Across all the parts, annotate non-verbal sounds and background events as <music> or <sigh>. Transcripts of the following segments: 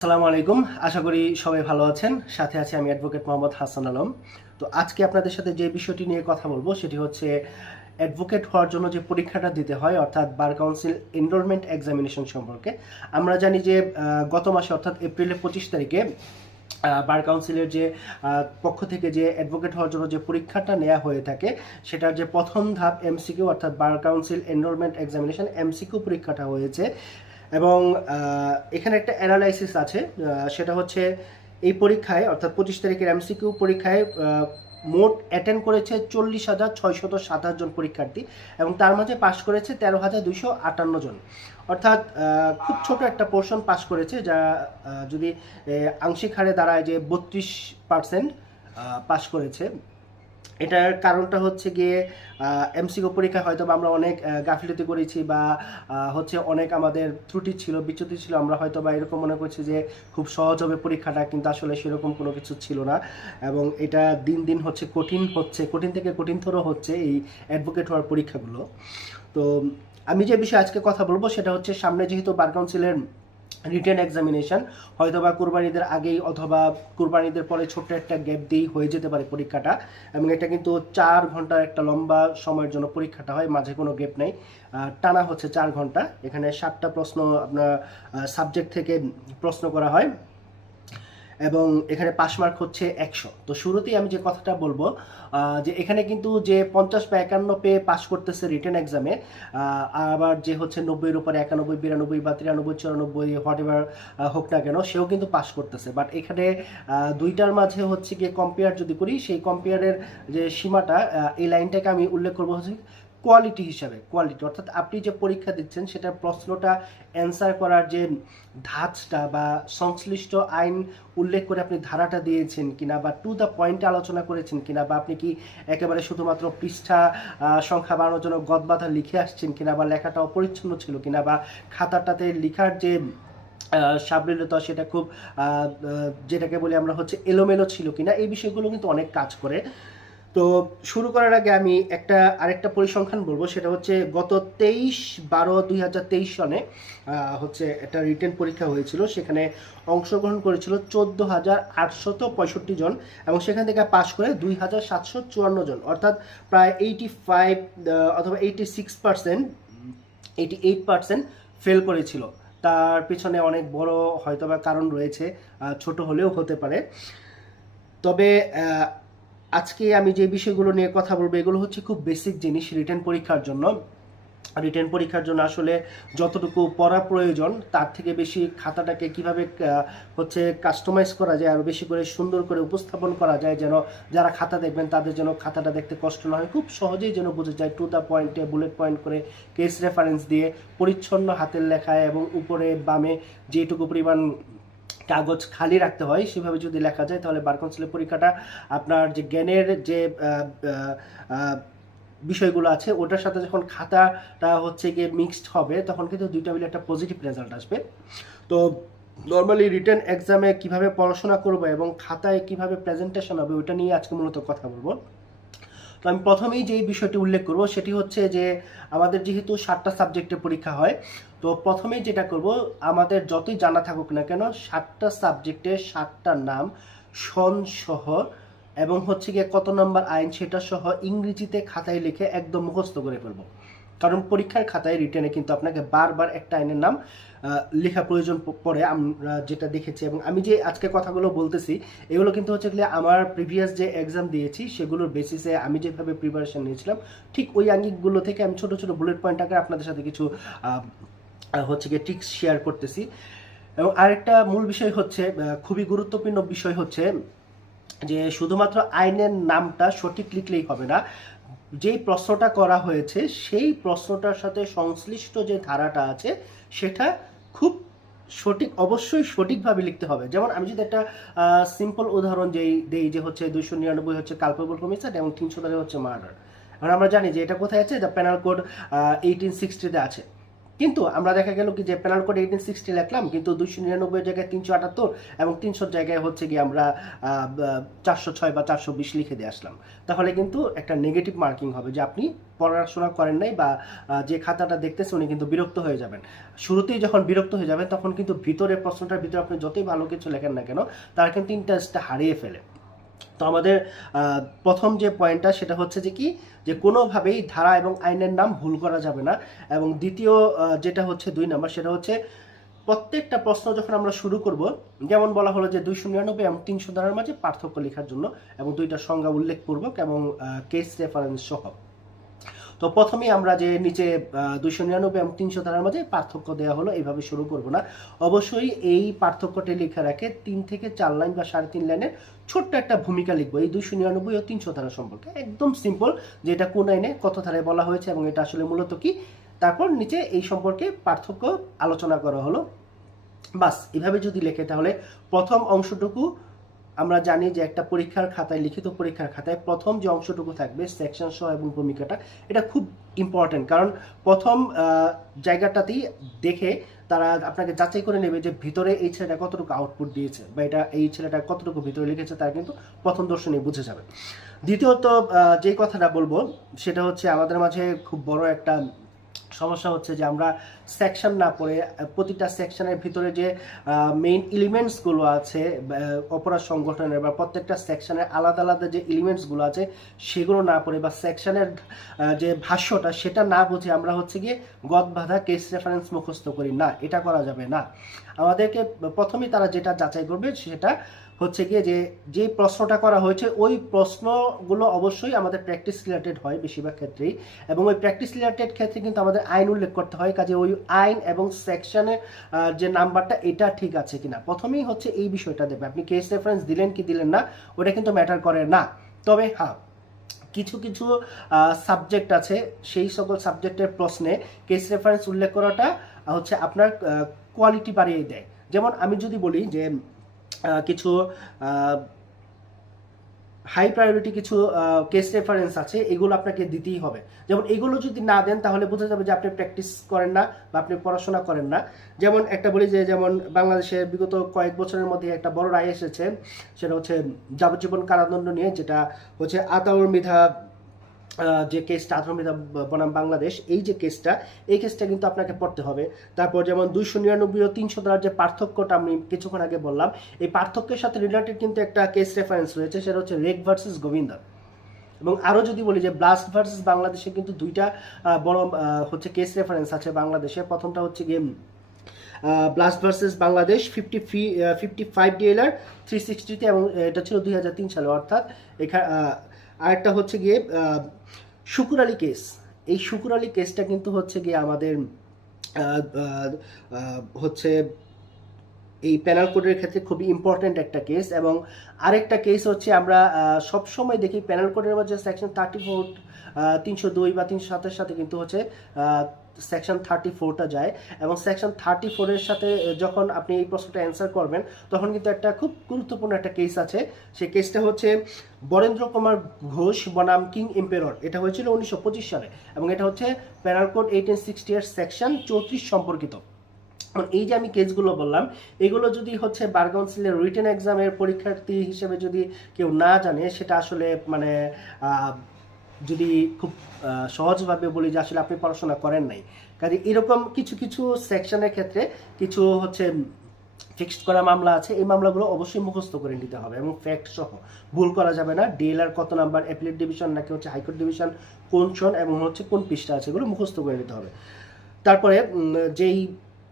আসসালামু আলাইকুম। আশা করি সবাই ভালো আছেন। সাথে আছে আমি অ্যাডভোকেট মোহাম্মদ হাসান আলম। তো আজকে আপনাদের সাথে যে বিষয়টি নিয়ে কথা বলব, সেটি হচ্ছে অ্যাডভোকেট হওয়ার জন্য যে পরীক্ষাটা দিতে হয়, অর্থাৎ বার কাউন্সিল এনরোলমেন্ট এক্সামিনেশন সম্পর্কে। আমরা জানি যে গত মাসে, অর্থাৎ এপ্রিলের পঁচিশ তারিখে বার কাউন্সিলের যে পক্ষ থেকে যে অ্যাডভোকেট হওয়ার জন্য যে পরীক্ষাটা নেওয়া হয়ে থাকে, সেটার যে প্রথম ধাপ এমসিকিউ, অর্থাৎ bar council enrollment examination MCQ পরীক্ষাটা হয়েছে। এবং এখানে একটা অ্যানালাইসিস আছে সেটা হচ্ছে এই পরীক্ষায়, অর্থাৎ পঁচিশ তারিখের এমসিকিউ পরীক্ষায় মোট অ্যাটেন্ড করেছে চল্লিশ হাজার ছয়শত সাতাশ জন পরীক্ষার্থী এবং তার মাঝে পাশ করেছে তেরো হাজার দুইশো আটান্ন জন। অর্থাৎ খুব ছোট একটা পোর্শন পাশ করেছে যা যদি আংশিক হারে দাঁড়ায় যে বত্রিশ পার্সেন্ট পাশ করেছে। এটার কারণটা হচ্ছে গিয়ে এমসিকো পরীক্ষা হয়তো আমরা অনেক গাফিলতি করেছি বা হচ্ছে অনেক আমাদের ত্রুটি ছিল, বিচ্যুতি ছিল, আমরা হয়তো বা এরকম মনে করছি যে খুব সহজ হবে পরীক্ষাটা, কিন্তু আসলে সেরকম কোনো কিছু ছিল না। এবং এটা দিন দিন হচ্ছে কঠিন হচ্ছে, কঠিন থেকে কঠিনতর হচ্ছে এই অ্যাডভোকেট হওয়ার পরীক্ষাগুলো। তো আমি যে বিষয়ে আজকে কথা বলব সেটা হচ্ছে সামনে যেহেতু বার কাউন্সিলের রিটেন এক্সামিনেশন হয়তো বা কুরবানিদের আগেই অথবা কুরবানিদের পরে ছোট্ট একটা গ্যাপ দিয়েই হয়ে যেতে পারে পরীক্ষাটা। এবং এটা কিন্তু চার ঘণ্টার একটা লম্বা সময়ের জন্য পরীক্ষাটা হয়, মাঝে কোনো গ্যাপ নেই। টানা হচ্ছে চার ঘণ্টা। এখানে সাতটা প্রশ্ন আপনার সাবজেক্ট থেকে প্রশ্ন করা হয়। এবং এখানে পাস মার্ক হচ্ছে একশো। তো শুরুতেই আমি যে কথাটা বলব যে এখানে কিন্তু যে পঞ্চাশ বা একান্ন পেয়ে পাস করতেছে রিটেন এক্সামে আবার যে হচ্ছে নব্বইয়ের উপরে একানব্বই, বিরানব্বই বা তিরানব্বই, চুরানব্বই হোয়াট এভার হোক না কেন, সেও কিন্তু পাস করতেছে। বাট এখানে দুইটার মাঝে হচ্ছে গিয়ে কম্পেয়ার যদি করি, সেই কম্পেয়ারের যে সীমাটা এই লাইনটাকে আমি উল্লেখ করব হচ্ছে কোয়ালিটি হিসাবে কোয়ালিটি অর্থাৎ আপনি যে পরীক্ষা দিচ্ছেন সেটার প্রশ্নটা অ্যান্সার করার যে ধাঁচটা বা সংশ্লিষ্ট আইন উল্লেখ করে আপনি ধারাটা দিয়েছেন কিনা বা টু দ্য পয়েন্টে আলোচনা করেছেন কিনা বা আপনি কি একেবারে শুধুমাত্র পৃষ্ঠা সংখ্যা বাড়ানোর জন্য গদবাধা লিখে আসছেন কিনা বা লেখাটা অপরিচ্ছন্ন ছিল কিনা বা খাতাটাতে লেখার যে সাবলীলতা সেটা খুব যেটাকে বলি আমরা হচ্ছে এলোমেলো ছিল কিনা, এই বিষয়গুলো কিন্তু অনেক কাজ করে। তো শুরু করার আগে আমি একটা, আরেকটা পরিসংখ্যান বলব। সেটা হচ্ছে গত তেইশ বারো দুই সনে হচ্ছে একটা রিটেন পরীক্ষা হয়েছিল। সেখানে অংশগ্রহণ করেছিল চোদ্দ হাজার আটশত পঁয়ষট্টি জন এবং সেখান থেকে পাশ করে দুই হাজার সাতশো চুয়ান্ন জন। অর্থাৎ প্রায় এইটি ফাইভ অথবা eighty six percent eighty eight percent fail করেছিল। তার পিছনে অনেক বড় হয়তোবা কারণ রয়েছে ছোট হলেও হতে পারে। তবে আজকে আমি যে বিষয়গুলো নিয়ে কথা বলব, এগুলো হচ্ছে খুব বেসিক জিনিস রিটার্ন পরীক্ষার জন্য। রিটার্ন পরীক্ষার জন্য আসলে যতটুকু পড়া প্রয়োজন, তার থেকে বেশি খাতাটাকে কীভাবে হচ্ছে কাস্টমাইজ করা যায় আরও বেশি করে সুন্দর করে উপস্থাপন করা যায়, যেন যারা খাতা দেখবেন তাদের যেন খাতাটা দেখতে কষ্ট না হয়। খুব সহজেই যেন বোঝা যায় টু দ্য পয়েন্টে বুলেট পয়েন্ট করে কেস রেফারেন্স দিয়ে পরিচ্ছন্ন হাতের লেখায় এবং উপরে বামে যেটুকু পরিমাণ কাগজ খালি রাখতে হয়, সেভাবে যদি লেখা যায় তাহলে বার কাউন্সিলের পরীক্ষাটা আপনার যে জ্ঞানের যে বিষয়গুলো আছে, ওটার সাথে যখন খাতাটা হচ্ছে গিয়ে মিক্সড হবে, তখন কিন্তু দুইটা মিলে একটা পজিটিভ রেজাল্ট আসবে। তো নর্মালি রিটার্ন এক্সামে কীভাবে পড়াশোনা করব এবং খাতায় কীভাবে প্রেজেন্টেশন হবে ওটা নিয়ে আজকে মূলত কথা বলব। তো আমি প্রথমেই যে বিষয়টি উল্লেখ করব সেটি হচ্ছে যে আমাদের যেহেতু সাতটা সাবজেক্টে পরীক্ষা হয়, তো প্রথমেই যেটা করব, আমাদের যতই জানা থাকুক না কেন, সাতটা সাবজেক্টে সাতটা নাম সন সহ এবং হচ্ছে গিয়ে কত নম্বর আইন সেটা সহ ইংরেজিতে খাতায় লিখে একদম মুখস্থ করে ফেলব। কারণ পরীক্ষার খাতায় রিটেনে কিন্তু আপনাকে বারবার একটা আইনের নাম লেখা প্রয়োজন পড়ে। আমরা যেটা দেখেছি এবং আমি যে আজকে কথাগুলো বলতেছি, এগুলো কিন্তু হচ্ছে গিয়ে আমার প্রিভিয়াস যে এক্সাম দিয়েছি, সেগুলোর বেসিসে আমি যেভাবে প্রিপারেশন নিয়েছিলাম, ঠিক ওই আঙ্গিকগুলো থেকে আমি ছোট ছোট বুলেট পয়েন্ট আকারে আপনাদের সাথে কিছু হচ্ছে গিয়ে টিক্স শেয়ার করতেছি। এবং আরেকটা মূল বিষয় হচ্ছে খুবই গুরুত্বপূর্ণ বিষয় হচ্ছে যে শুধুমাত্র আইনের নামটা সঠিক লিখলেই হবে না যেই প্রশ্নটা করা হয়েছে, সেই প্রশ্নটার সাথে সংশ্লিষ্ট যে ধারাটা আছে, সেটা খুব সঠিক, অবশ্যই সঠিকভাবে লিখতে হবে। যেমন আমি যদি একটা সিম্পল উদাহরণ যেই দেই যে হচ্ছে দুইশো নিরানব্বই হচ্ছে কালপেবল হোমিসাইড এবং তিনশো হচ্ছে মার্ডার আমরা জানি যে এটা কোথায় আছে? দ্য পেনাল কোড এইটিন সিক্সটিতে আছে। কিন্তু আমরা দেখা গেল কি যে প্যানাল কোড এইটিন সিক্সটি লিখলাম, কিন্তু দুইশো নিরানব্বই জায়গায় তিনশো আটাত্তর এবং তিনশোর জায়গায় হচ্ছে গিয়ে আমরা চারশো ছয় বা চারশো বিশ লিখে দিয়ে আসলাম। তাহলে কিন্তু একটা নেগেটিভ মার্কিং হবে যে আপনি পড়াশোনা করেন নাই বা যে খাতাটা দেখতেছে উনি কিন্তু বিরক্ত হয়ে যাবেন। শুরুতেই যখন বিরক্ত হয়ে যাবেন, তখন কিন্তু ভিতরে প্রশ্নটার ভিতরে আপনি যতই ভালো কিছু লেখেন না কেন, তারা কিন্তু ইন্টারেস্টটা হারিয়ে ফেলে। তো আমাদের প্রথম যে পয়েন্টটা সেটা হচ্ছে যে কি? যে কোনোভাবেই ধারা এবং আইনের নাম ভুল করা যাবে না। এবং দ্বিতীয় যেটা হচ্ছে দুই নম্বর সেটা হচ্ছে প্রত্যেকটা প্রশ্ন যখন আমরা শুরু করব, যেমন বলা হলো যে দুইশো নিরানব্বই এবং তিনশো ধারার মাঝে পার্থক্য লেখার জন্য এবং দুইটা সংজ্ঞা উল্লেখ উল্লেখপূর্বক এবং কেস রেফারেন্স সহ। তো প্রথমেই আমরা যে নিচে দুইশো নিরানব্বই এবং তিনশো ধারার মাঝে পার্থক্য দেওয়া হলো এইভাবে শুরু করব না। অবশ্যই এই পার্থক্যটি লেখা রাখে, তিন থেকে চার লাইন বা সাড়ে তিন লাইনের ছোট্ট একটা ভূমিকা লিখব। এই দুইশো নিরানব্বই ও তিনশো ধারা সম্পর্কে। একদম সিম্পল যে এটা কোন আইনে কত ধারায় বলা হয়েছে এবং এটা আসলে মূলত কি। তারপর নিচে এই সম্পর্কে পার্থক্য আলোচনা করা হলো। বাস, এভাবে যদি লেখে তাহলে প্রথম অংশটুকু আমরা জানি যে একটা পরীক্ষার খাতায়, লিখিত পরীক্ষার খাতায় প্রথম যে অংশটুকু থাকবে সেকশন সহ এবং ভূমিকাটা, এটা খুব ইম্পর্টেন্ট কারণ প্রথম জায়গাটাতেই দেখে তারা আপনাকে যাচাই করে নেবে যে ভিতরে এই ছেলেটা কতটুকু আউটপুট দিয়েছে বা এটা এই ছেলেটা কতটুকু ভিতরে লিখেছে, তারা কিন্তু প্রথম দর্শনে বুঝে যাবে। দ্বিতীয়ত যে কথাটা বলব, সেটা হচ্ছে আমাদের মাঝে খুব বড় একটা সমস্যা হচ্ছে যে আমরা সেকশন না পড়ে প্রতিটা সেকশনের ভিতরে যে মেইন এলিমেন্টসগুলো আছে অপরাধ সংগঠনের বা প্রত্যেকটা সেকশনের আলাদা আলাদা যে এলিমেন্টসগুলো আছে, সেগুলো না পড়ে বা সেকশনের যে ভাষ্যটা, সেটা না বুঝে আমরা হচ্ছে গিয়ে গদ বাঁধা কেস রেফারেন্স মুখস্থ করি। না, এটা করা যাবে না। আমাদেরকে প্রথমেই তারা যেটা যাচাই করবে সেটা হচ্ছে গিয়ে যে যে প্রশ্নটা করা হয়েছে, ওই প্রশ্নগুলো অবশ্যই আমাদের প্র্যাকটিস রিলেটেড হয় বেশিরভাগ ক্ষেত্রেই এবং ওই প্র্যাকটিস রিলেটেড ক্ষেত্রে কিন্তু আমাদের আইন উল্লেখ করতে হয়, কাজে ওই আইন এবং সেকশনের যে নাম্বারটা এটা ঠিক আছে কিনা। প্রথমেই হচ্ছে এই বিষয়টা দেবে। আপনি কেস রেফারেন্স দিলেন কি দিলেন না, ওটা কিন্তু ম্যাটার করে না। তবে হ্যাঁ কিছু কিছু সাবজেক্ট আছে, সেই সকল সাবজেক্টের প্রশ্নে কেস রেফারেন্স উল্লেখ করাটা হচ্ছে আপনার কোয়ালিটি বাড়িয়ে দেয়। যেমন আমি যদি বলি যে কিছু হাই প্রায়োরিটি কিছু কেস রেফারেন্স আছে, এগুলো আপনাকে দিতেই হবে। যেমন এগুলো যদি না দেন, তাহলে বোঝা যাবে যে আপনি প্র্যাকটিস করেন না বা আপনি পড়াশোনা করেন না। যেমন একটা বলি যে, যেমন বাংলাদেশে বিগত কয়েক বছরের মধ্যে একটা বড় রায় এসেছে, সেটা হচ্ছে যাবজ্জীবন কারাদণ্ড নিয়ে, যেটা হচ্ছে আতাউর মৃধা যে কেসটা আত্মমিতা বনাম বাংলাদেশ, এই যে কেসটা এই কেসটা কিন্তু আপনাকে পড়তে হবে। তারপর যেমন দুইশো নিরানব্বই ও তিনশো দ্বারা যে পার্থক্যটা আমি কিছুক্ষণ আগে বললাম, এই পার্থক্যের সাথে রিলেটেড কিন্তু একটা কেস রেফারেন্স রয়েছে, সেটা হচ্ছে রেক ভার্সেস গোবিন্দা। এবং আরও যদি বলি যে ব্লাস্ট ভার্সেস বাংলাদেশে কিন্তু দুইটা বড় হচ্ছে কেস রেফারেন্স আছে বাংলাদেশে। প্রথমটা হচ্ছে game blast versus Bangladesh fifty ফি ফিফটি ফাইভ ডিএলআর থ্রি সিক্সটিতে এবং এটা ছিল দুই হাজার তিন সালে। অর্থাৎ এখানে আরেকটা হচ্ছে গিয়ে শুকুর আলী কেস এই শুকুর আলী কেসটা কিন্তু হচ্ছে গিয়ে আমাদের হচ্ছে এই প্যানাল কোডের ক্ষেত্রে খুবই ইম্পর্ট্যান্ট একটা কেস এবং আরেকটা কেস হচ্ছে আমরা সব সময় দেখি প্যানাল কোডের মধ্যে সেকশন থার্টি ফোর তিনশো দুই বা তিনশো সাতের সাথে কিন্তু হচ্ছে সেকশন থার্টি ফোরটা যায় এবং সেকশন থার্টি ফোরের সাথে যখন আপনি এই প্রশ্নটা অ্যান্সার করবেন, তখন কিন্তু একটা খুব গুরুত্বপূর্ণ একটা কেস আছে। সেই কেসটা হচ্ছে বরেন্দ্র কুমার ঘোষ বনাম কিং এম্পেরর এটা হয়েছিল উনিশশো পঁচিশ সালে এবং এটা হচ্ছে প্যানাল কোড এইটিন সিক্সটি এর সেকশন চৌত্রিশ সম্পর্কিত। এই যে আমি কেসগুলো বললাম, এগুলো যদি হচ্ছে বার কাউন্সিলের রিটেন এক্সামের পরীক্ষার্থী হিসেবে যদি কেউ না জানে, সেটা আসলে মানে যদি খুব সহজভাবে বলি যে আসলে আপনি পড়াশোনা করেন নাই। কাজে এরকম কিছু কিছু সেকশনের ক্ষেত্রে কিছু হচ্ছে ফিক্সড করা মামলা আছে, এই মামলাগুলো অবশ্যই মুখস্থ করে নিতে হবে এবং ফ্যাক্ট সহ। ভুল করা যাবে না ডিএলআর কত নাম্বার অ্যাপিলেট ডিভিশন নাকি হচ্ছে হাইকোর্ট ডিভিশন কোন সন এবং হচ্ছে কোন পৃষ্ঠা আছে, এগুলো মুখস্থ করে নিতে হবে। তারপরে যেই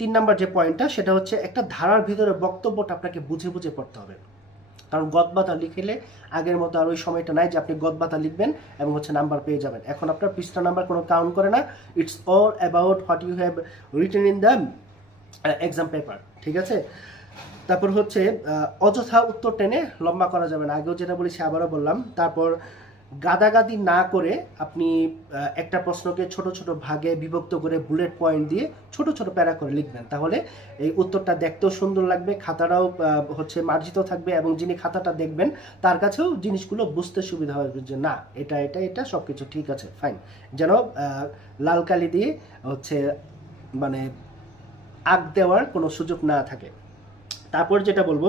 তিন নাম্বার যে পয়েন্টটা সেটা হচ্ছে একটা ধারার ভিতরে বক্তব্যটা আপনাকে বুঝে বুঝে পড়তে হবে। কারণ গদবাতা লিখলে আগের মতো আর ওই সময়টা নাই যে আপনি গদবাতা লিখবেন এবং হচ্ছে নাম্বার পেয়ে যাবেন। এখন আপনার পৃষ্ঠা নাম্বার কোনো কাউন্ট করে না। It's all about what you have written in the exam paper ঠিক আছে? তারপর হচ্ছে অযথা উত্তর টেনে লম্বা করা যাবে না। আগেও যেটা বলেছি, আবারও বললাম। তারপর গাদাগাদি না করে আপনি একটা প্রশ্নকে ছোট ছোট ভাগে বিভক্ত করে বুলেট পয়েন্ট দিয়ে ছোট ছোট প্যারা করে লিখবেন। তাহলে এই উত্তরটা দেখতেও সুন্দর লাগবে, খাতাটাও হচ্ছে মার্জিত থাকবে এবং যিনি খাতাটা দেখবেন, তার কাছেও জিনিসগুলো বুঝতে সুবিধা হবে যে না, এটা এটা এটা সব কিছু ঠিক আছে ফাইন যেন লাল কালি দিয়ে হচ্ছে মানে আগ দেওয়ার কোনো সুযোগ না থাকে। তারপর যেটা বলব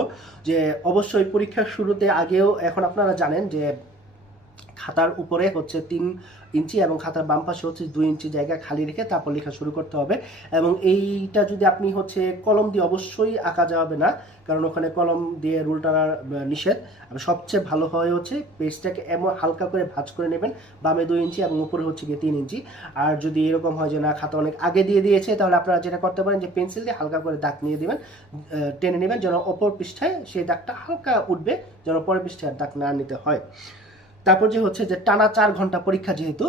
যে, অবশ্যই পরীক্ষার শুরুতে আগেও, এখন আপনারা জানেন যে খাতার উপরে হচ্ছে তিন ইঞ্চি এবং খাতার বাম পাশে হচ্ছে দুই ইঞ্চি জায়গা খালি রেখে তারপর লেখা শুরু করতে হবে। এবং এইটা যদি আপনি হচ্ছে কলম দিয়ে অবশ্যই আঁকা যাবে না, কারণ ওখানে কলম দিয়ে রুল টানার নিষেধ। সবচেয়ে ভালো হয় হচ্ছে পেজটাকে এমন হালকা করে ভাঁজ করে নেবেন, বামে দুই ইঞ্চি এবং উপরে হচ্ছে গিয়ে তিন ইঞ্চি। আর যদি এরকম হয় যে না, খাতা অনেক আগে দিয়ে দিয়েছে, তাহলে আপনারা যেটা করতে পারেন যে পেন্সিল দিয়ে হালকা করে দাগ নিয়ে দেবেন টেনে নেবেন যেন অপর পৃষ্ঠায় সেই দাগটা হালকা উঠবে, যেন পরের পৃষ্ঠায় দাগ না নিতে হয়। তারপর যে হচ্ছে যে টানা চার ঘণ্টা পরীক্ষা যেহেতু,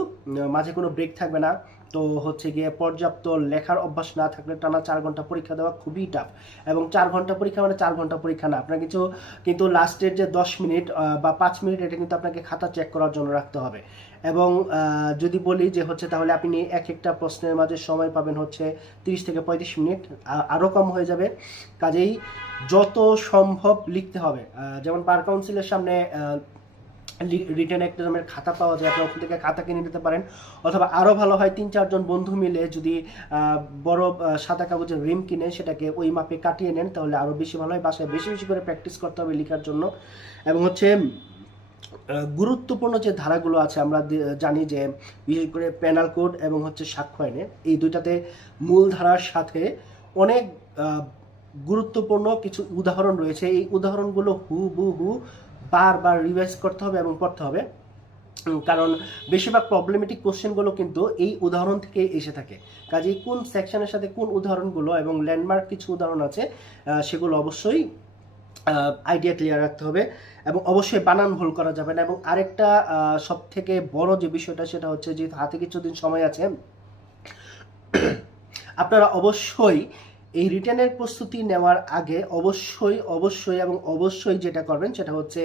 মাঝে কোনো ব্রেক থাকবে না, তো হচ্ছে গিয়ে পর্যাপ্ত লেখার অভ্যাস না থাকলে টানা চার ঘণ্টা পরীক্ষা দেওয়া খুবই টাফ এবং চার ঘণ্টা পরীক্ষা মানে চার ঘণ্টা পরীক্ষা না। আপনার কিছু কিন্তু লাস্টের যে দশ মিনিট বা পাঁচ মিনিট এটা কিন্তু আপনাকে খাতা চেক করার জন্য রাখতে হবে এবং যদি বলি যে হচ্ছে তাহলে আপনি এক একটা প্রশ্নের মাঝে সময় পাবেন হচ্ছে তিরিশ থেকে পঁয়ত্রিশ মিনিট আরও কম হয়ে যাবে। কাজেই যত সম্ভব লিখতে হবে। যেমন বার কাউন্সিলের সামনে আহ, একটা এক্সামের খাতা পাওয়া যায় আপনি ওখান থেকে খাতা কিনে নিতে পারেন। অথবা আরও ভালো হয় তিন চারজন বন্ধু মিলে যদি বড় সাদা কাগজের রিম কিনে সেটাকে ওই মাপে কাটিয়ে নেন তাহলে আরও বেশি ভালো হয়। বাসায় বেশি বেশি করে প্র্যাকটিস করতে হবে লেখার জন্য। এবং হচ্ছে গুরুত্বপূর্ণ যে ধারাগুলো আছে আমরা জানি যে বিশেষ করে প্যানাল কোড এবং হচ্ছে সাক্ষ্য আইনে এই দুইটাতে মূল ধারার সাথে অনেক গুরুত্বপূর্ণ কিছু উদাহরণ রয়েছে। এই উদাহরণগুলো হু হু হু বারবার রিভাইজ করতে হবে এবং পড়তে হবে। কারণ বেশিরভাগ প্রবলেমেটিক কোশ্চেনগুলো কিন্তু এই উদাহরণ থেকে এসে থাকে। কাজেই কোন সেকশনের সাথে কোন উদাহরণগুলো এবং ল্যান্ডমার্ক কিছু উদাহরণ আছে সেগুলো অবশ্যই আইডিয়া ক্লিয়ার রাখতে হবে এবং অবশ্যই বানান ভুল করা যাবে না এবং আরেকটা সব থেকে বড় যে বিষয়টা সেটা হচ্ছে যে হাতে কিছুদিন সময় আছে। <coughs> আপনারা অবশ্যই এই রিটার্নের প্রস্তুতি নেওয়ার আগে অবশ্যই অবশ্যই এবং অবশ্যই যেটা করবেন সেটা হচ্ছে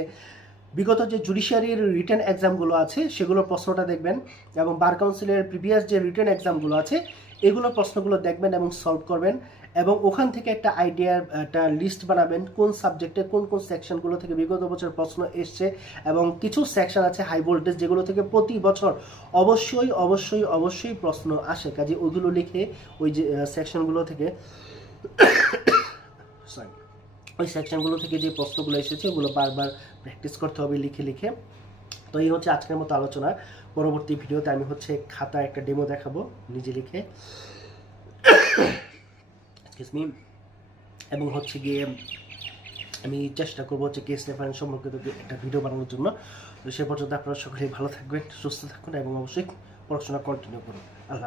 বিগত যে জুডিশিয়ারির রিটার্ন এক্সামগুলো আছে সেগুলোর প্রশ্নটা দেখবেন এবং বার কাউন্সিলের প্রিভিয়াস যে রিটার্ন এক্সামগুলো আছে এগুলোর প্রশ্নগুলো দেখবেন এবং সলভ করবেন এবং ওখান থেকে একটা আইডিয়ার একটা লিস্ট বানাবেন কোন সাবজেক্টে কোন কোন সেকশনগুলো থেকে বিগত বছর প্রশ্ন এসছে এবং কিছু সেকশন আছে হাই ভোল্টেজ যেগুলো থেকে প্রতি বছর অবশ্যই অবশ্যই অবশ্যই প্রশ্ন আসে। কাজে ওগুলো লিখে ওই যে সেকশনগুলো থেকে ওই সেকশনগুলো থেকে যে প্রশ্নগুলো এসেছে ওগুলো বারবার প্র্যাকটিস করতে হবে লিখে লিখে। তো এই হচ্ছে আজকের মতো আলোচনা। পরবর্তী ভিডিওতে আমি হচ্ছে খাতা একটা ডেমো দেখাবো, নিজে লিখে. এবং হচ্ছে গিয়ে আমি চেষ্টা করব হচ্ছে কেস রেফারেন্স সম্পর্কিত একটা ভিডিও বানানোর জন্য। তো সে পর্যন্ত আপনারা সকলেই ভালো থাকবেন, সুস্থ থাকুন এবং অবশ্যই পড়াশোনা কন্টিনিউ করুন। আল্লাহ।